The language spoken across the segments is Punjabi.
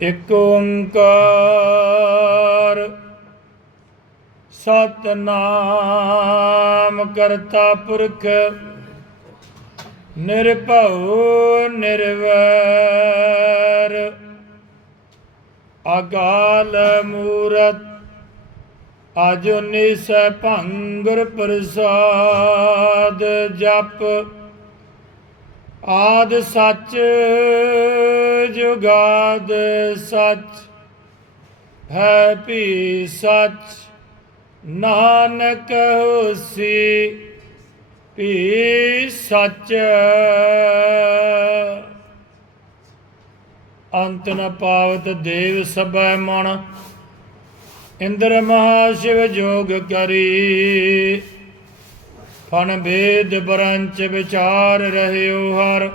ਇਕ ਓੰਕਾਰ ਸਤਨਾਮ ਕਰਤਾ ਪੁਰਖ ਨਿਰਭਉ ਨਿਰਵੈਰ ਅਕਾਲ ਮੂਰਤ ਅਜੁਨੀ ਭੰਗੁਰ ਪ੍ਰਸਾਦ ਜਪ। ਆਦ ਸੱਚ, ਜੁਗਾਦ ਸੱਚ, ਹੈ ਭੀ ਸੱਚ, ਨਾਨਕ ਹੋਸੀ ਭੀ ਸੱਚ। ਅੰਤ ਨ ਪਾਵਤ ਦੇਵ ਸਭੈ ਮਣ ਇੰਦਰ ਮਹਾ ਸ਼ਿਵ ਜੋਗ ਕਰੀ। ਫਨ ਭੇਦ ਬਰੰਚ ਵਿਚਾਰ ਰਹਿਓ ਹਰ।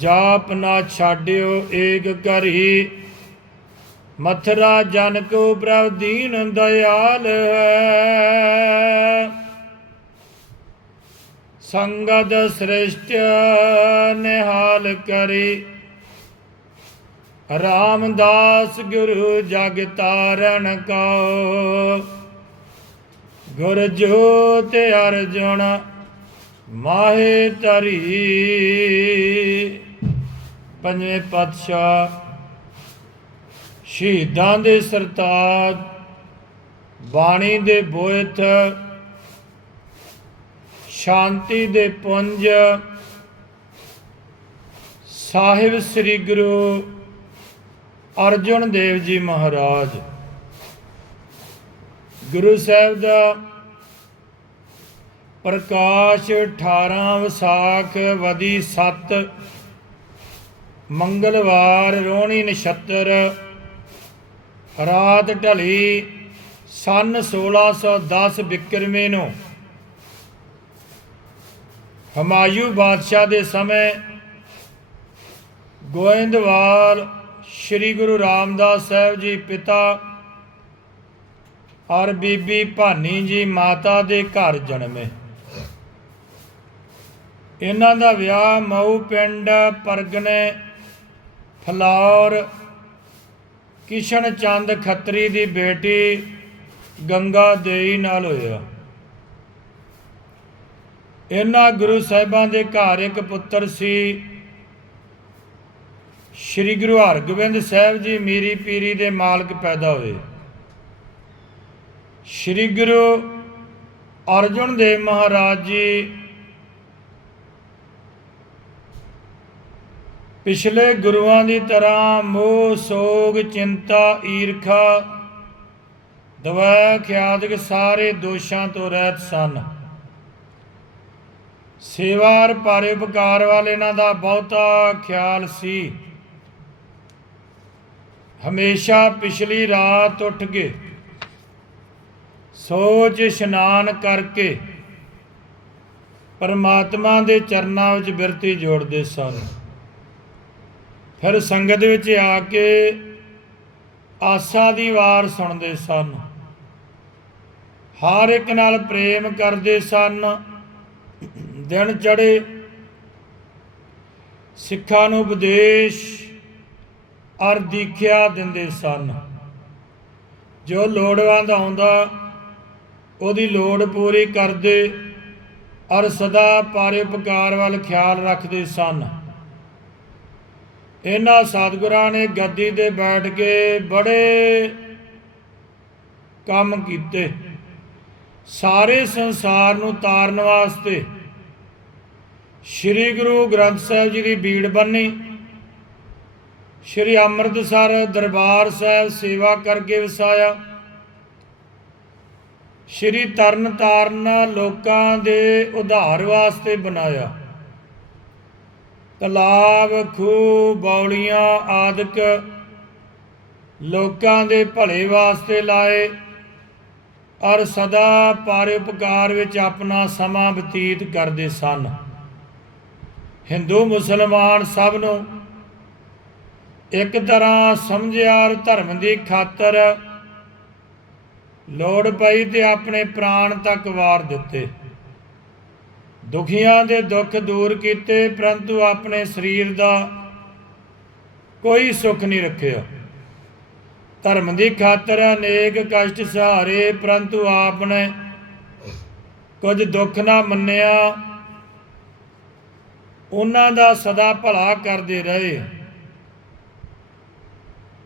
ਜਾਪ ਨਾ ਛਾਡਿਓ ਏਕ ਕਰੀ ਮਥਰਾ ਜਨ ਕੋ ਪ੍ਰਭ ਦੀਨ ਦਇਆਲ ਹੈ। ਸੰਗਤ ਸ੍ਰਿਸ਼ਟ ਨਿਹਾਲ ਕਰੀ। ਰਾਮਦਾਸ ਗੁਰੂ ਜਗ ਤਾਰਨ ਕਉ। ਗੁਰ ਜੋਤ ਅਰਜੁਨ ਮਾਹੇ ਤਰੀ ਪੰਜਵੇਂ ਪਾਤਸ਼ਾਹ ਸ਼ਹੀਦਾਂ ਦੇ ਸਰਤਾਜ, ਬਾਣੀ ਦੇ ਬੋਇਤ ਸ਼ਾਂਤੀ ਦੇ ਪੁੰਜ, ਸਾਹਿਬ ਸ੍ਰੀ ਗੁਰੂ ਅਰਜਨ ਦੇਵ ਜੀ ਮਹਾਰਾਜ। ਗੁਰੂ ਸਾਹਿਬ ਦਾ ਪ੍ਰਕਾਸ਼ 18 ਵਿਸਾਖ ਵਦੀ 7 ਮੰਗਲਵਾਰ ਰੋਣੀ ਨਛੱਤਰ, ਰਾਤ ਢਲੀ ਸਨ 1610 ਬਿਕਰਮੇ ਨੂੰ। ਹਮਾਯੂ ਬਾਦਸ਼ਾਹ ਦੇ ਸਮੇਂ ਗੋਇੰਦਵਾਲ ਸ੍ਰੀ ਗੁਰੂ ਰਾਮਦਾਸ ਸਾਹਿਬ ਜੀ ਪਿਤਾ ਔਰ ਬੀਬੀ ਭਾਨੀ ਜੀ ਮਾਤਾ ਦੇ ਘਰ ਜਨਮੇ। ਇਹਨਾਂ ਦਾ ਵਿਆਹ ਮਊ ਪਿੰਡ ਪਰਗਨੇ, ਫਲੌਰ, ਕਿਸ਼ਨ ਚੰਦ ਖੱਤਰੀ ਦੀ ਬੇਟੀ ਗੰਗਾ ਦੇਈ ਨਾਲ ਹੋਇਆ। ਇਹਨਾਂ ਗੁਰੂ ਸਾਹਿਬਾਂ ਦੇ ਘਰ ਇੱਕ ਪੁੱਤਰ ਸੀ ਸ੍ਰੀ ਗੁਰੂ ਹਰਗੋਬਿੰਦ ਸਾਹਿਬ ਜੀ, ਮੀਰੀ ਪੀਰੀ ਦੇ ਮਾਲਕ ਪੈਦਾ ਹੋਏ। ਸ੍ਰੀ ਗੁਰੂ ਅਰਜਨ ਦੇਵ ਮਹਾਰਾਜ ਜੀ ਪਿਛਲੇ ਗੁਰੂਆਂ ਦੀ ਤਰ੍ਹਾਂ ਮੋਹ, ਸੋਗ, ਚਿੰਤਾ, ਈਰਖਾ, ਦਵਾ, ਖਿਆਦਿਕ ਸਾਰੇ ਦੋਸ਼ਾਂ ਤੋਂ ਰਹਿਤ ਸਨ। ਸੇਵਾਰ ਪਾਰੇ ਉਪਕਾਰ ਵਾਲੇ ਇਹਨਾਂ ਦਾ ਬਹੁਤਾ ਖਿਆਲ ਸੀ। ਹਮੇਸ਼ਾ ਪਿਛਲੀ ਰਾਤ ਉੱਠ ਕੇ ਸੋਚ ਇਸ਼ਨਾਨ ਕਰਕੇ ਪਰਮਾਤਮਾ ਦੇ ਚਰਨਾਂ ਵਿੱਚ ਬਿਰਤੀ ਜੋੜਦੇ ਸਨ। ਫਿਰ ਸੰਗਤ ਵਿੱਚ ਆ ਕੇ ਆਸਾ ਦੀ ਵਾਰ ਸੁਣਦੇ ਸਨ। ਹਰ ਇੱਕ ਨਾਲ ਪ੍ਰੇਮ ਕਰਦੇ ਸਨ। ਦਿਨ ਚੜੇ ਸਿੱਖਾਂ ਨੂੰ ਉਪਦੇਸ਼ ਅਰ ਦੀਖਿਆ ਦਿੰਦੇ ਸਨ। ਜੋ ਲੋੜਵੰਦ ਆਉਂਦਾ ਉਹਦੀ ਲੋੜ ਪੂਰੀ ਕਰਦੇ ਔਰ ਸਦਾ ਪਾਰੇ ਉਪਕਾਰ ਵੱਲ ਖਿਆਲ ਰੱਖਦੇ ਸਨ। ਇਹਨਾਂ ਸਤਿਗੁਰਾਂ ਨੇ ਗੱਦੀ ਤੇ ਬੈਠ ਕੇ ਬੜੇ ਕੰਮ ਕੀਤੇ। ਸਾਰੇ ਸੰਸਾਰ ਨੂੰ ਤਾਰਨ ਵਾਸਤੇ ਸ੍ਰੀ ਗੁਰੂ ਗ੍ਰੰਥ ਸਾਹਿਬ ਜੀ ਦੀ ਬੀੜ ਬੰਨੀ। ਸ੍ਰੀ ਅੰਮ੍ਰਿਤਸਰ ਦਰਬਾਰ ਸਾਹਿਬ ਸੇਵਾ ਕਰਕੇ ਵਸਾਇਆ। ਸ੍ਰੀ ਤਰਨ ਤਾਰਨ ਲੋਕਾਂ ਦੇ ਉਧਾਰ ਵਾਸਤੇ ਬਣਾਇਆ। ਤਲਾਬ, ਖੂਹ, ਬੌਲੀਆਂ ਆਦਿਕ ਲੋਕਾਂ ਦੇ ਭਲੇ ਵਾਸਤੇ ਲਾਏ ਔਰ ਸਦਾ ਪਰਉਪਕਾਰ ਵਿੱਚ ਆਪਣਾ ਸਮਾਂ ਬਤੀਤ ਕਰਦੇ ਸਨ। ਹਿੰਦੂ, ਮੁਸਲਮਾਨ ਸਭ ਨੂੰ ਇੱਕ ਤਰ੍ਹਾਂ ਸਮਝਿਆ ਔਰ ਧਰਮ ਦੀ ਖਾਤਰ ਲੋੜ ਪਈ ਤੇ ਆਪਣੇ ਪ੍ਰਾਣ ਤੱਕ ਵਾਰ ਦਿੱਤੇ। ਦੁਖੀਆਂ ਦੇ ਦੁੱਖ ਦੂਰ ਕੀਤੇ, ਪਰੰਤੂ ਆਪਣੇ ਸਰੀਰ ਦਾ ਕੋਈ ਸੁੱਖ ਨਹੀਂ ਰੱਖਿਆ। ਧਰਮ ਦੀ ਖਾਤਰ ਅਨੇਕ ਕਸ਼ਟ ਸਹਾਰੇ, ਪਰੰਤੂ ਆਪ ਨੇ ਕੁਝ ਦੁੱਖ ਨਾ ਮੰਨਿਆ, ਉਹਨਾਂ ਦਾ ਸਦਾ ਭਲਾ ਕਰਦੇ ਰਹੇ।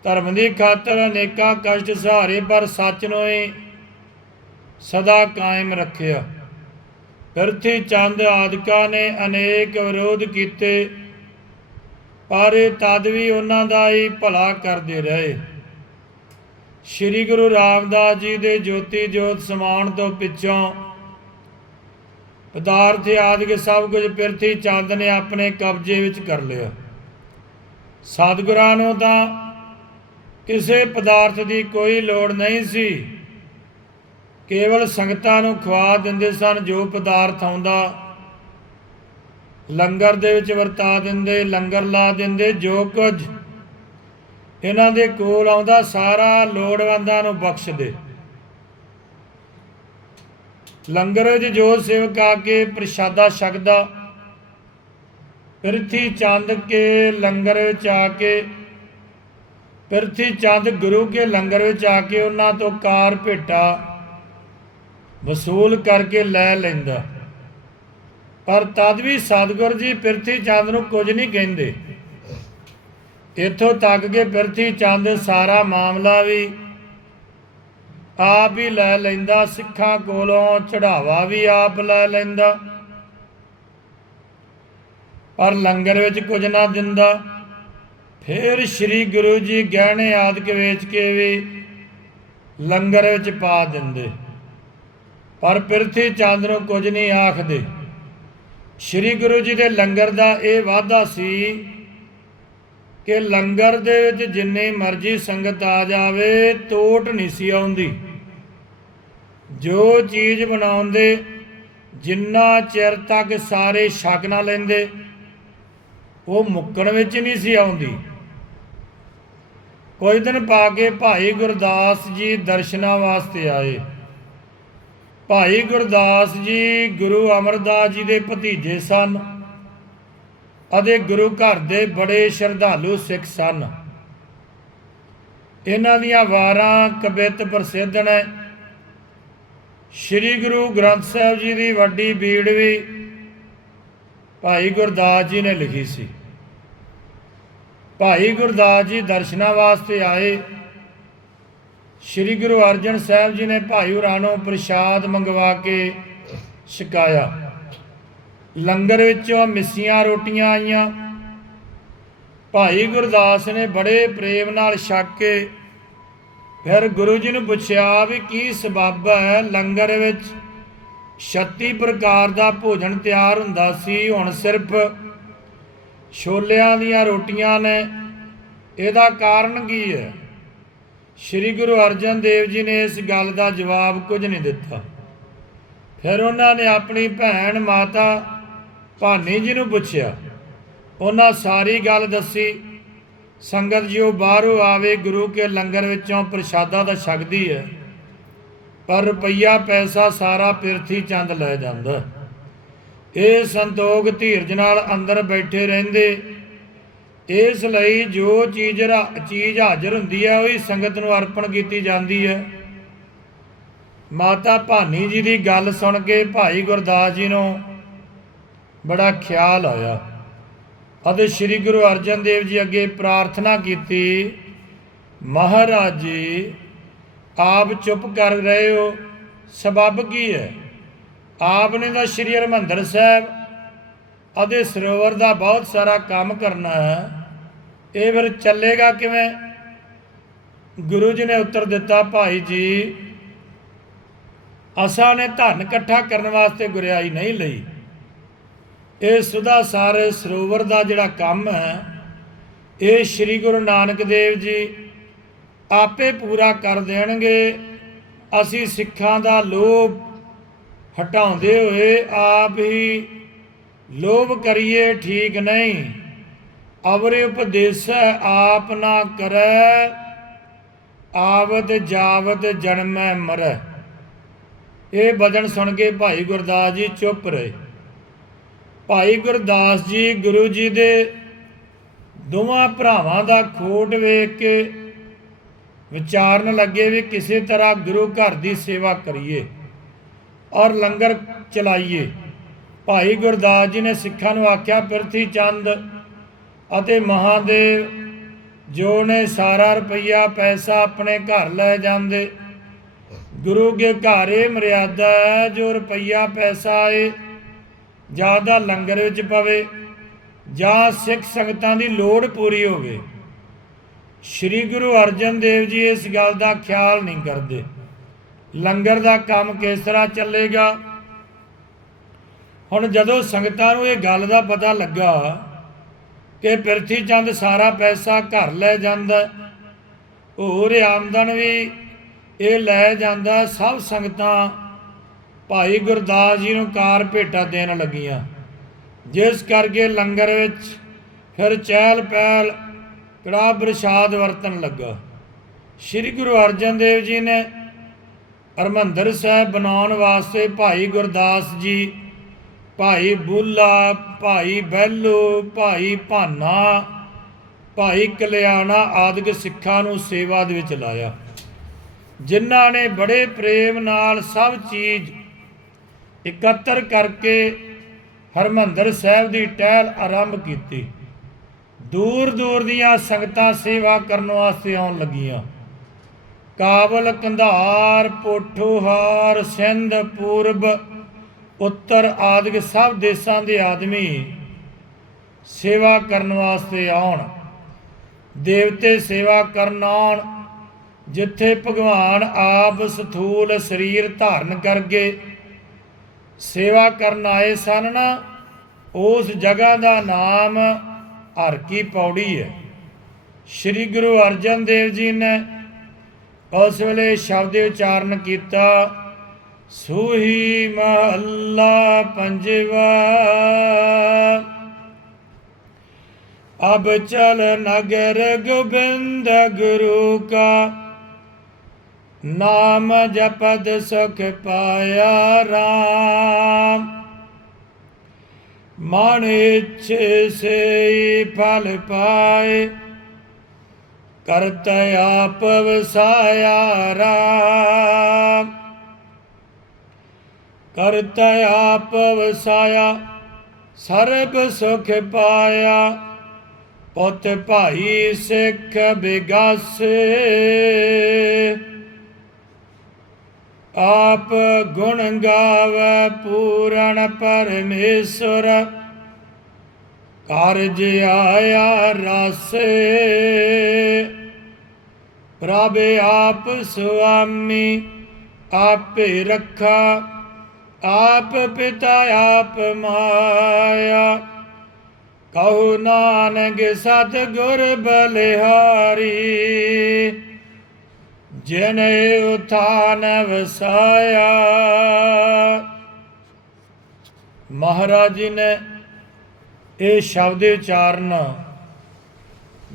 ਧਰਮ ਦੀ ਖਾਤਰ ਅਨੇਕਾਂ ਕਸ਼ਟ ਸਹਾਰੇ ਪਰ ਸੱਚ ਨੂੰ ਹੀ ਸਦਾ ਕਾਇਮ ਰੱਖਿਆ। ਪਿਰਥੀ ਚੰਦ ਆਦਿਕਾ ਨੇ ਅਨੇਕ ਵਿਰੋਧ ਕੀਤੇ, ਪਰ ਤਦ ਵੀ ਉਹਨਾਂ ਦਾ ਹੀ ਭਲਾ ਕਰਦੇ ਰਹੇ। ਸ੍ਰੀ ਗੁਰੂ ਰਾਮਦਾਸ ਜੀ ਦੇ ਜੋਤੀ ਜੋਤ ਸਮਾਉਣ ਤੋਂ ਪਿੱਛੋਂ ਪਦਾਰਥ ਆਦਿਕ ਸਭ ਕੁਝ ਪਿਰਥੀ ਚੰਦ ਨੇ ਆਪਣੇ ਕਬਜ਼ੇ ਵਿੱਚ ਕਰ ਲਿਆ। ਸਤਿਗੁਰਾਂ ਨੂੰ ਤਾਂ ਕਿਸੇ ਪਦਾਰਥ ਦੀ ਕੋਈ ਲੋੜ ਨਹੀਂ ਸੀ। ਕੇਵਲ ਸੰਗਤਾਂ ਨੂੰ ਖਵਾ ਦਿੰਦੇ ਸਨ, ਜੋ ਪਦਾਰਥ ਆਉਂਦਾ, ਲੰਗਰ ਦੇ ਵਿੱਚ ਵਰਤਾ ਦਿੰਦੇ, ਲੰਗਰ ਲਾ ਦਿੰਦੇ, ਜੋ ਕੁਝ ਇਹਨਾਂ ਦੇ ਕੋਲ ਆਉਂਦਾ, ਸਾਰਾ ਲੋੜਵੰਦਾਂ ਨੂੰ ਬਖਸ਼ਦੇ। ਲੰਗਰ ਵਿੱਚ ਜੋ ਸੇਵਕ ਆ ਕੇ ਪ੍ਰਸ਼ਾਦਾ ਛਕਦਾ, ਪਿਰਥੀ ਚੰਦ ਕੇ ਲੰਗਰ ਵਿੱਚ ਆ ਕੇ ਪ੍ਰਿਥੀ ਚੰਦ ਗੁਰੂ ਕੇ ਲੰਗਰ ਵਿੱਚ ਆ ਕੇ ਉਹਨਾਂ ਤੋਂ ਕਾਰ ਭੇਟਾ, ਵਸੂਲ ਕਰਕੇ ਲੈ ਲੈਂਦਾ। ਪਰ ਤਦ ਵੀ ਸਤਿਗੁਰ ਜੀ ਪ੍ਰਿਥੀ ਚੰਦ ਨੂੰ ਕੁਝ ਨਹੀਂ ਕਹਿੰਦੇ। ਇੱਥੋਂ ਤੱਕ ਕਿ ਪਿਰਥੀ ਚੰਦ ਸਾਰਾ ਮਾਮਲਾ ਵੀ ਆਪ ਹੀ ਲੈ ਲੈਂਦਾ, ਸਿੱਖਾਂ ਕੋਲੋਂ ਚੜਾਵਾ ਵੀ ਆਪ ਲੈ ਲੈਂਦਾ। ਪਰ ਲੰਗਰ ਵਿੱਚ ਕੁਝ ਨਾ ਦਿੰਦਾ। ਫਿਰ ਸ੍ਰੀ ਗੁਰੂ ਜੀ ਗਹਿਣੇ ਆਦਿਕ ਵੇਚ ਕੇ ਵੀ ਲੰਗਰ ਵਿੱਚ ਪਾ ਦਿੰਦੇ। ਪਰ ਪਿਰਥੀ ਚੰਦ ਨੂੰ ਕੁਝ ਨਹੀਂ ਆਖਦੇ। ਸ੍ਰੀ ਗੁਰੂ ਜੀ ਦੇ ਲੰਗਰ ਦਾ ਇਹ ਵਾਅਦਾ ਸੀ ਕਿ ਲੰਗਰ ਦੇ ਵਿੱਚ ਜਿੰਨੀ ਮਰਜ਼ੀ ਸੰਗਤ ਆ ਜਾਵੇ ਟੋਟ ਨਹੀਂ ਸੀ ਆਉਂਦੀ। ਜੋ ਚੀਜ਼ ਬਣਾਉਂਦੇ, ਜਿੰਨਾ ਚਿਰ ਤੱਕ ਸਾਰੇ ਛਕ ਨਾ ਲੈਂਦੇ, ਉਹ ਮੁੱਕਣ ਵਿੱਚ ਨਹੀਂ ਸੀ ਆਉਂਦੀ। ਕੁਝ ਦਿਨ ਪਾ ਕੇ ਭਾਈ ਗੁਰਦਾਸ ਜੀ ਦਰਸ਼ਨਾਂ ਵਾਸਤੇ ਆਏ। ਭਾਈ ਗੁਰਦਾਸ ਜੀ ਗੁਰੂ ਅਮਰਦਾਸ ਜੀ ਦੇ ਭਤੀਜੇ ਸਨ ਅਤੇ ਗੁਰੂ ਘਰ ਦੇ ਬੜੇ ਸ਼ਰਧਾਲੂ ਸਿੱਖ ਸਨ। ਇਹਨਾਂ ਦੀਆਂ ਵਾਰਾਂ ਕਵਿਤ ਪ੍ਰਸਿੱਧ ਨੇ। ਸ੍ਰੀ ਗੁਰੂ ਗ੍ਰੰਥ ਸਾਹਿਬ ਜੀ ਦੀ ਵੱਡੀ ਬੀੜ ਵੀ ਭਾਈ ਗੁਰਦਾਸ ਜੀ ਨੇ ਲਿਖੀ ਸੀ। ਭਾਈ ਗੁਰਦਾਸ ਜੀ ਦਰਸ਼ਨਾਂ ਵਾਸਤੇ ਆਏ। ਸ੍ਰੀ ਗੁਰੂ ਅਰਜਨ ਸਾਹਿਬ ਜੀ ਨੇ ਭਾਈ ਹੋਰਾਂ ਨੂੰ ਪ੍ਰਸ਼ਾਦ ਮੰਗਵਾ ਕੇ ਛਕਾਇਆ। ਲੰਗਰ ਵਿੱਚੋਂ ਮਿੱਸੀਆਂ ਰੋਟੀਆਂ ਆਈਆਂ। ਭਾਈ ਗੁਰਦਾਸ ਨੇ ਬੜੇ ਪ੍ਰੇਮ ਨਾਲ ਛਕ ਕੇ ਫਿਰ ਗੁਰੂ ਜੀ ਨੂੰ ਪੁੱਛਿਆ ਵੀ ਕੀ ਸਬਬ ਹੈ? ਲੰਗਰ ਵਿੱਚ 36 ਪ੍ਰਕਾਰ ਦਾ ਭੋਜਨ ਤਿਆਰ ਹੁੰਦਾ ਸੀ। ਹੁਣ ਸਿਰਫ ਛੋਲਿਆਂ ਦੀਆਂ ਰੋਟੀਆਂ ਨੇ। ਇਹਦਾ ਕਾਰਨ ਕੀ ਹੈ? ਸ੍ਰੀ ਗੁਰੂ ਅਰਜਨ ਦੇਵ ਜੀ ਨੇ ਇਸ ਗੱਲ ਦਾ ਜਵਾਬ ਕੁਝ ਨਹੀਂ ਦਿੱਤਾ। ਫਿਰ ਉਹਨਾਂ ਨੇ ਆਪਣੀ ਭੈਣ ਮਾਤਾ ਭਾਨੀ ਜੀ ਨੂੰ ਪੁੱਛਿਆ। ਉਹਨਾਂ ਸਾਰੀ ਗੱਲ ਦੱਸੀ। ਸੰਗਤ ਜੀ, ਉਹ ਬਾਹਰੋਂ ਆਵੇ, ਗੁਰੂ ਕੇ ਲੰਗਰ ਵਿੱਚੋਂ ਪ੍ਰਸ਼ਾਦਾ ਤਾਂ ਛਕਦੀ ਹੈ, ਪਰ ਰੁਪਈਆ ਪੈਸਾ ਸਾਰਾ ਪਿਰਥੀ ਚੰਦ ਲੈ ਜਾਂਦਾ। ਇਹ ਸੰਤੋਖ ਧੀਰਜ ਨਾਲ ਅੰਦਰ ਬੈਠੇ ਰਹਿੰਦੇ, ਇਸ ਲਈ ਜੋ ਚੀਜ਼ ਰਾ- ਚੀਜ਼ ਹਾਜ਼ਰ ਹੁੰਦੀ ਹੈ, ਉਹੀ ਸੰਗਤ ਨੂੰ ਅਰਪਣ ਕੀਤੀ ਜਾਂਦੀ ਹੈ। ਮਾਤਾ ਭਾਨੀ ਜੀ ਦੀ ਗੱਲ ਸੁਣ ਕੇ ਭਾਈ ਗੁਰਦਾਸ ਜੀ ਨੂੰ ਬੜਾ ਖਿਆਲ ਆਇਆ ਅਤੇ ਸ੍ਰੀ ਗੁਰੂ ਅਰਜਨ ਦੇਵ ਜੀ ਅੱਗੇ ਪ੍ਰਾਰਥਨਾ ਕੀਤੀ, ਮਹਾਰਾਜ ਜੀ, ਆਪ ਚੁੱਪ ਕਰ ਰਹੇ ਹੋ, ਸਬਬ ਕੀ ਹੈ? ਆਪ ਨੇ ਤਾਂ ਸ੍ਰੀ ਹਰਿਮੰਦਰ ਸਾਹਿਬ ਅਤੇ ਸਰੋਵਰ ਦਾ ਬਹੁਤ ਸਾਰਾ ਕੰਮ ਕਰਨਾ ਹੈ। ਇਹ ਫਿਰ ਚੱਲੇਗਾ ਕਿਵੇਂ? ਗੁਰੂ ਜੀ ਨੇ ਉੱਤਰ ਦਿੱਤਾ, ਭਾਈ ਜੀ, ਅਸਾਂ ਨੇ ਧਨ ਇਕੱਠਾ ਕਰਨ ਵਾਸਤੇ ਗੁਰਿਆਈ ਨਹੀਂ ਲਈ। ਇਹ ਸੁਦਾ ਸਾਰੇ ਸਰੋਵਰ ਦਾ ਜਿਹੜਾ ਕੰਮ ਹੈ, ਇਹ ਸ੍ਰੀ ਗੁਰੂ ਨਾਨਕ ਦੇਵ ਜੀ ਆਪੇ ਪੂਰਾ ਕਰ ਦੇਣਗੇ। ਅਸੀਂ ਸਿੱਖਾਂ ਦਾ ਲੋਭ ਹਟਾਉਂਦੇ ਹੋਏ ਆਪ ਹੀ ਲੋਭ ਕਰੀਏ, ਠੀਕ ਨਹੀਂ। ਅਵਰੇ ਉਪਦੇਸੈ ਆਪ ਨਾ ਕਰੈ, ਆਵਤ ਜਾਵਤ ਜਨਮੈ ਮਰੈ। ਇਹ ਬਚਨ ਸੁਣ ਕੇ ਭਾਈ ਗੁਰਦਾਸ ਜੀ ਚੁੱਪ ਰਹੇ। ਭਾਈ ਗੁਰਦਾਸ ਜੀ, ਗੁਰੂ ਜੀ ਦੇ ਦੋਵਾਂ ਭਰਾਵਾਂ ਦਾ ਖੋਟ ਵੇਖ ਕੇ ਵਿਚਾਰਨ ਲੱਗੇ ਵੀ ਕਿਸੇ ਤਰ੍ਹਾਂ ਗੁਰੂ ਘਰ ਦੀ ਸੇਵਾ ਕਰੀਏ। ਔਰ ਲੰਗਰ ਚਲਾਈਏ। ਭਾਈ ਗੁਰਦਾਸ ਜੀ ਨੇ ਸਿੱਖਾਂ ਨੂੰ ਆਖਿਆ ਪ੍ਰਿਥੀ ਚੰਦ ਅਤੇ ਮਹਾਦੇਵ, ਜੋ ਨੇ ਸਾਰਾ ਰੁਪਈਆ ਪੈਸਾ ਆਪਣੇ ਘਰ ਲੈ ਜਾਂਦੇ, ਗੁਰੂ ਕੇ ਘਰ ਇਹ ਮਰਿਆਦਾ ਹੈ, ਜੋ ਰੁਪਈਆ ਪੈਸਾ ਏ, ਜ਼ਿਆਦਾ ਲੰਗਰ ਵਿੱਚ ਪਵੇ, ਜਾਂ ਸਿੱਖ ਸੰਗਤਾਂ ਦੀ ਲੋੜ ਪੂਰੀ ਹੋਵੇ। ਸ੍ਰੀ ਗੁਰੂ ਅਰਜਨ ਦੇਵ ਜੀ ਇਸ ਗੱਲ ਦਾ ਖਿਆਲ ਨਹੀਂ ਕਰਦੇ। ਲੰਗਰ ਦਾ ਕੰਮ ਕਿਸ ਤਰ੍ਹਾਂ ਚੱਲੇਗਾ? ਹੁਣ ਜਦੋਂ ਸੰਗਤਾਂ ਨੂੰ ਇਹ ਗੱਲ ਦਾ ਪਤਾ ਲੱਗਾ ਕਿ ਪਿਰਥੀ ਚੰਦ ਸਾਰਾ ਪੈਸਾ ਘਰ ਲੈ ਜਾਂਦਾ, ਹੋਰ ਆਮਦਨ ਵੀ ਇਹ ਲੈ ਜਾਂਦਾ, ਸਭ ਸੰਗਤਾਂ ਭਾਈ ਗੁਰਦਾਸ ਜੀ ਨੂੰ ਕਾਰ ਭੇਟਾ ਦੇਣ ਲੱਗੀਆਂ। ਜਿਸ ਕਰਕੇ ਲੰਗਰ ਵਿੱਚ ਫਿਰ ਚਹਿਲ ਪਹਿਲ ਕੜਾ ਪ੍ਰਸ਼ਾਦ ਵਰਤਣ ਲੱਗਾ। ਸ੍ਰੀ ਗੁਰੂ ਅਰਜਨ ਦੇਵ ਜੀ ਨੇ ਹਰਮੰਦਰ ਸਾਹਿਬ ਬਣਾਉਣ ਵਾਸਤੇ ਭਾਈ ਗੁਰਦਾਸ ਜੀ, ਭਾਈ ਬੁੱਲਾ, ਭਾਈ ਬੈਲੂ, ਭਾਈ ਭਾਨਾ, ਭਾਈ ਕਲਿਆਣਾ ਆਦਿਕ ਸਿੱਖਾਂ ਨੂੰ ਸੇਵਾ ਦੇ ਵਿੱਚ ਲਾਇਆ। ਜਿਨ੍ਹਾਂ ਨੇ ਬੜੇ ਪ੍ਰੇਮ ਨਾਲ ਸਭ ਚੀਜ਼ ਇਕੱਤਰ ਕਰਕੇ ਹਰਮੰਦਰ ਸਾਹਿਬ ਦੀ ਟਹਿਲ ਆਰੰਭ ਕੀਤੀ। ਦੂਰ ਦੂਰ ਦੀਆਂ ਸੰਗਤਾਂ ਸੇਵਾ ਕਰਨ ਵਾਸਤੇ ਆਉਣ ਲੱਗੀਆਂ। ਕਾਬਲ ਕੰਧਾਰ, ਪੋਠੋਹਾਰ, ਸਿੰਧ, ਪੂਰਬ, ਉੱਤਰ ਆਦਿਕ ਸਭ ਦੇਸ਼ਾਂ ਦੇ ਆਦਮੀ ਸੇਵਾ ਕਰਨ ਵਾਸਤੇ ਆਉਣ। ਦੇਵਤੇ ਸੇਵਾ ਕਰਨ ਆਉਣ, ਜਿੱਥੇ ਭਗਵਾਨ ਆਪ ਸਥੂਲ ਸਰੀਰ ਧਾਰਨ ਕਰਕੇ ਸੇਵਾ ਕਰਨ ਆਏ ਸਨ ਨਾ, ਉਸ ਜਗ੍ਹਾ ਦਾ ਨਾਮ ਹਰ ਕੀ ਪੌੜੀ ਹੈ। ਸ੍ਰੀ ਗੁਰੂ ਅਰਜਨ ਦੇਵ ਜੀ ਨੇ ਉਸ ਵੇਲੇ ਸ਼ਬਦ ਉਚਾਰਨ ਕੀਤਾ, ਸੂਹੀ ਮਹੱਲਾ ਪੰਜਵਾ। ਅਬ ਚਲ ਨਗਰ ਗੋਬਿੰਦ ਗੁਰੂ ਕਾ, ਨਾਮ ਜਪਦ ਸੁਖ ਪਾਇਆ ਰਾਮ। ਮਨ ਇੱਛੇ ਸੇ ਫਲ ਪਾਏ ਕਰਤ ਆਪ ਵਸਾਇਆ RAM ਕਰਤ ਆਪ ਵਸਾਇਆ, ਸਰਬ ਸੁਖ ਪਾਇਆ। ਪੁੱਤ ਭਾਈ ਸਿੱਖ ਬਿਗਾਸੇ। ਆਪ ਗੁਣ ਗਾਵੇ ਪੂਰਨ ਪਰਮੇਸ਼ਰ। ਕਾਰਜ ਆਇਆ ਰਾਸੇ, ਪ੍ਰਭ ਆਪ ਸੁਆਮੀ ਆਪੇ ਰੱਖਾ, ਆਪ ਪਿਤਾ ਆਪ ਮਾਇਆ। ਕਹੂ ਨਾਨਕ ਸਤ ਗੁਰ ਬਲਿਹਾਰੀ, ਜਿਨ ਉਥਾਨ ਵਸਾਇਆ। ਮਹਾਰਾਜ ਜੀ ਨੇ ਇਹ ਸ਼ਬਦ ਉਚਾਰਨ।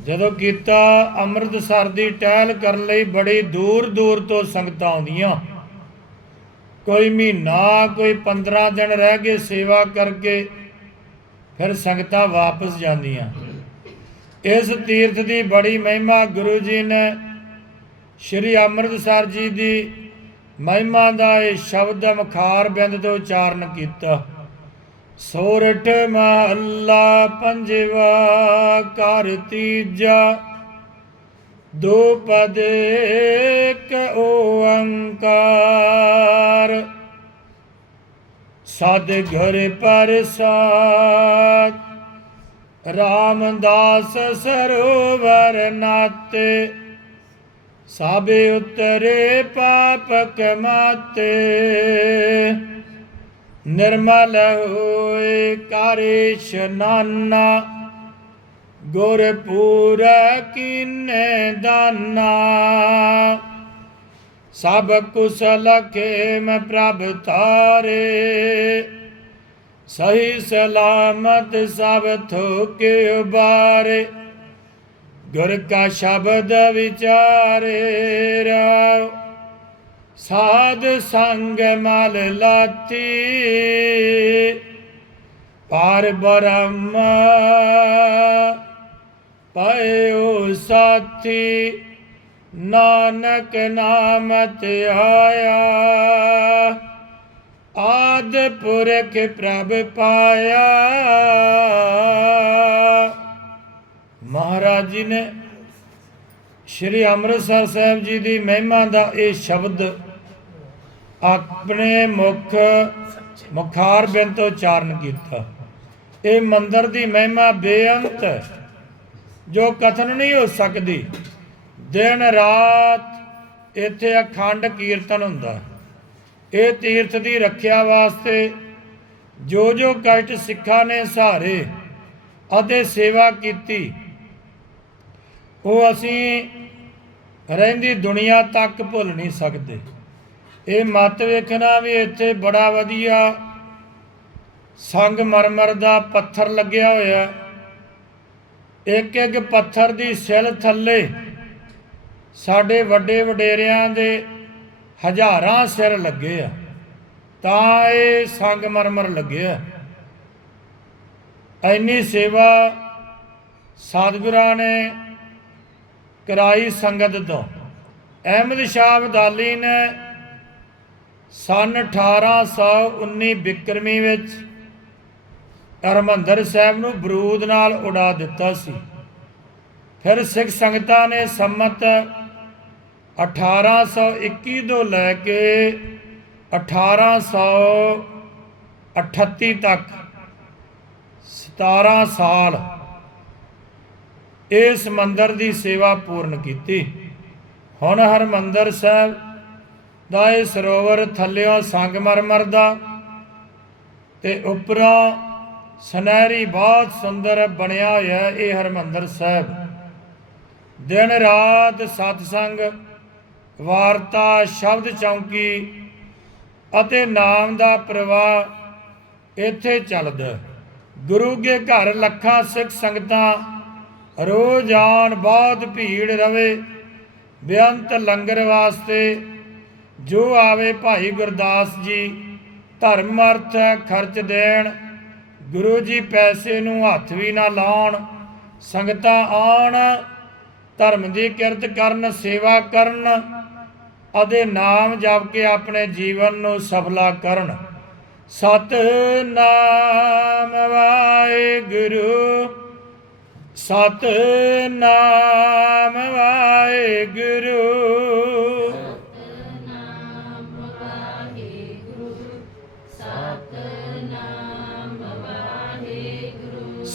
ਜਦੋਂ ਕੀਤਾ ਅੰਮ੍ਰਿਤਸਰ ਦੀ ਟਹਿਲ ਕਰਨ ਲਈ ਬੜੀ ਦੂਰ ਦੂਰ ਤੋਂ ਸੰਗਤਾਂ ਆਉਂਦੀਆਂ, ਕੋਈ ਮਹੀਨਾ, ਕੋਈ 15 ਦਿਨ ਰਹਿ ਕੇ ਸੇਵਾ ਕਰਕੇ ਫਿਰ ਸੰਗਤਾਂ ਵਾਪਸ ਜਾਂਦੀਆਂ। ਇਸ ਤੀਰਥ ਦੀ ਬੜੀ ਮਹਿਮਾ ਗੁਰੂ ਜੀ ਨੇ ਸ਼੍ਰੀ ਅੰਮ੍ਰਿਤਸਰ ਜੀ ਦੀ ਮਹਿਮਾ ਦਾ ਇਹ ਸ਼ਬਦ ਮਖਾਰ ਬਿੰਦ ਤੋਂ ਉਚਾਰਨ ਕੀਤਾ। ਸੋਰਠ ਮਹੱਲਾ ਪੰਜਵਾ ਕਰ ਤੀਜਾ, ਦੋ ਪਦ ਏਕ ਓੰਕਾਰ। ਸਦ ਘਰ ਪ੍ਰਸਾਦ, ਰਾਮਦਾਸ ਸਰੋਵਰ ਨਾਤੇ ਸਾਬੇ ਉਤਰੇ ਪਾਪ ਕਮਾਤੇ ਨਿਰਮਲ ਹੋਏ ਕਾਰੇ ਇਸ਼ਨਾਨਾ ਗੁਰ ਪੂਰਾ ਕੀਨੇ ਦਾਨਾ। ਸਭ ਕੁਸਲ ਖੇਮ ਪ੍ਰਭ ਤਾਰੇ ਸਹੀ ਸਲਾਮਤ ਸਭ ਥੋਕੇ ਉਬਾਰੇ, ਗੁਰ ਕਾ ਸ਼ਬਦ ਵਿਚਾਰੇ ਰਾਉ ਸਾਧ ਸੰਗ ਮਲ ਲਾਤੀ। ਪਾਰ ਬ੍ਰਹਮ ਪਇਓ ਸਾਥੀ, ਨਾਨਕ ਨਾਮ ਤੇ ਆਇਆ। ਆਦ ਪੁਰਖ ਪ੍ਰਭ ਪਾਇਆ। ਮਹਾਰਾਜ ਜੀ ਨੇ ਸ਼੍ਰੀ ਅੰਮ੍ਰਿਤਸਰ ਸਾਹਿਬ ਜੀ ਦੀ ਮਹਿਮਾ ਦਾ ਇਹ ਸ਼ਬਦ ਆਪਣੇ ਮੁਖ ਮੁਖਾਰ ਬਿੰਦ ਤੋਂ ਉਚਾਰਨ ਕੀਤਾ। ਇਹ ਮੰਦਰ ਦੀ ਮਹਿਮਾ ਬੇਅੰਤ ਹੈ, ਜੋ ਕਥਨ ਨਹੀਂ ਹੋ ਸਕਦੀ। ਦਿਨ ਰਾਤ ਇੱਥੇ ਅਖੰਡ ਕੀਰਤਨ ਹੁੰਦਾ ਇਹ ਤੀਰਥ ਦੀ ਰੱਖਿਆ ਵਾਸਤੇ ਜੋ ਜੋ ਕਸ਼ਟ ਸਿੱਖਾਂ ਨੇ ਸਹਾਰੇ ਅਤੇ ਸੇਵਾ ਕੀਤੀ ਉਹ ਅਸੀਂ ਰਹਿੰਦੀ ਦੁਨੀਆ ਤੱਕ ਭੁੱਲ ਨਹੀਂ ਸਕਦੇ। ਇਹ ਮਤ ਵੇਖਣਾ ਵੀ ਇੱਥੇ ਬੜਾ ਵਧੀਆ ਸੰਗ ਮਰਮਰ ਦਾ ਪੱਥਰ ਲੱਗਿਆ ਹੋਇਆ। ਇੱਕ ਇੱਕ ਪੱਥਰ ਦੀ ਸਿਲ ਥੱਲੇ ਸਾਡੇ ਵੱਡੇ ਵਡੇਰਿਆਂ ਦੇ ਹਜ਼ਾਰਾਂ ਸਿਰ ਲੱਗੇ ਆ। ਤਾਂ ਇਹ ਸੰਗ ਮਰਮਰ ਲੱਗਿਆ। ਐਨੀ ਸੇਵਾ ਸਤਿਗੁਰਾਂ ਨੇ ਕਰਾਈ ਸੰਗਤ ਤੋਂ। ਅਹਿਮਦ ਸ਼ਾਹ ਅਬਦਾਲੀ ਨੇ ਸਨ 1819 ਬਿਕਰਮੀ ਵਿੱਚ ਹਰਮੰਦਰ ਸਾਹਿਬ ਨੂੰ ਬਰੂਦ ਨਾਲ ਉਡਾ ਦਿੱਤਾ ਸੀ। ਫਿਰ ਸਿੱਖ ਸੰਗਤਾਂ ਨੇ ਸੰਮਤ 1821 ਤੋਂ ਲੈ ਕੇ 1838 ਤੱਕ 17 ਸਾਲ ਇਸ ਮੰਦਰ ਦੀ ਸੇਵਾ ਪੂਰਨ ਕੀਤੀ। ਹੁਣ ਹਰਮੰਦਰ ਸਾਹਿਬ ਦਾ ਇਹ ਸਰੋਵਰ ਥੱਲਿਓਂ ਸੰਗਮਰਮਰ ਦਾ ਤੇ ਉੱਪਰੋਂ ਸੁਨਹਿਰੀ ਬਹੁਤ ਸੁੰਦਰ ਬਣਿਆ ਹੋਇਆ ਇਹ ਹਰਮੰਦਰ ਸਾਹਿਬ। ਦਿਨ ਰਾਤ ਸਤਸੰਗ, ਵਾਰਤਾ, ਸ਼ਬਦ ਚੌਂਕੀ ਅਤੇ ਨਾਮ ਦਾ ਪ੍ਰਵਾਹ ਇੱਥੇ ਚੱਲਦਾ। ਗੁਰੂ ਕੇ ਘਰ ਲੱਖਾਂ ਸਿੱਖ ਸੰਗਤਾਂ, ਰੋਜ਼ ਆਉਣ, ਬਹੁਤ ਭੀੜ ਰਵੇ, ਬੇਅੰਤ ਲੰਗਰ ਵਾਸਤੇ ਜੋ ਆਵੇ ਭਾਈ ਗੁਰਦਾਸ ਜੀ, ਧਰਮ ਅਰਥ ਖਰਚ ਦੇਣ। ਗੁਰੂ ਜੀ ਪੈਸੇ ਨੂੰ ਹੱਥ ਵੀ ਨਾ ਲਾਉਣ। ਸੰਗਤਾਂ ਆਉਣ, ਧਰਮ ਦੀ ਕਿਰਤ ਕਰਨ, ਸੇਵਾ ਕਰਨ, ਅਤੇ ਨਾਮ ਜਪ ਕੇ ਆਪਣੇ ਜੀਵਨ ਨੂੰ ਸਫਲਾ ਕਰਨ। ਸਤ ਨਾਮ ਵਾਹਿਗੁਰੂ ਸਤ ਨਾਮ ਵਾਹਿਗੁਰੂ।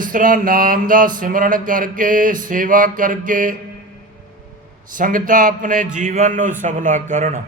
ਇਸ ਤਰ੍ਹਾਂ ਨਾਮ ਦਾ ਸਿਮਰਨ ਕਰਕੇ ਸੇਵਾ ਕਰਕੇ ਸੰਗਤਾਂ ਆਪਣੇ ਜੀਵਨ ਨੂੰ ਸਫਲਾ ਕਰਨ।